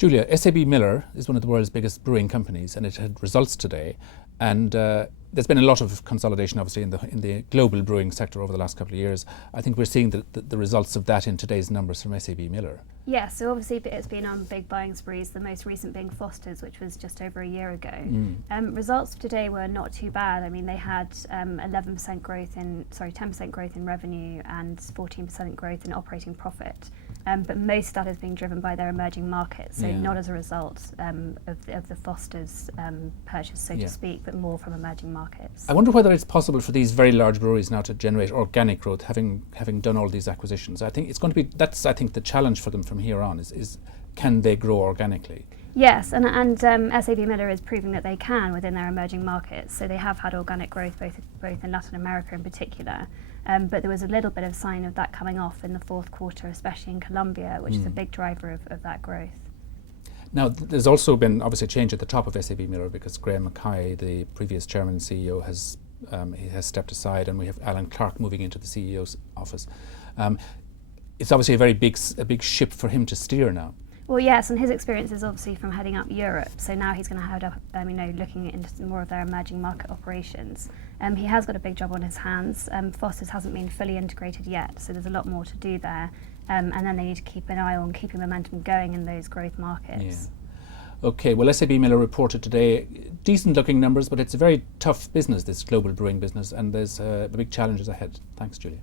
Julia, SAB Miller is one of the world's biggest brewing companies, and it had results today. And there's been a lot of consolidation, obviously, in the global brewing sector over the last couple of years. I think we're seeing the results of that in today's numbers from SAB Miller. Yeah, so obviously it's been on big buying sprees, the most recent being Foster's, which was just over a year ago. Results today were not too bad. I mean, they had 10% growth in revenue and 14% growth in operating profit. But most of that is being driven by their emerging markets, so not as a result of the Foster's purchase, so to speak, but more from emerging markets. I wonder whether it's possible for these very large breweries now to generate organic growth, having done all these acquisitions. I think it's going to be, that's I think the challenge for them from here on is can they grow organically? Yes, and SAB Miller is proving that they can within their emerging markets. So they have had organic growth both in Latin America in particular, but there was a little bit of sign of that coming off in the fourth quarter, especially in Colombia, which is a big driver of that growth. Now, there's also been obviously a change at the top of SAB Miller because Graham Mackay, the previous chairman and CEO, has stepped aside, and we have Alan Clark moving into the CEO's office. It's obviously a big ship for him to steer now. Well, yes, and his experience is obviously from heading up Europe, so now he's going to head up, looking into more of their emerging market operations. He has got a big job on his hands. Foster's hasn't been fully integrated yet, so there's a lot more to do there. And then they need to keep an eye on keeping momentum going in those growth markets. Yeah. Okay, well, SAB Miller reported today decent looking numbers, but it's a very tough business, this global brewing business, and there's big challenges ahead. Thanks, Julia.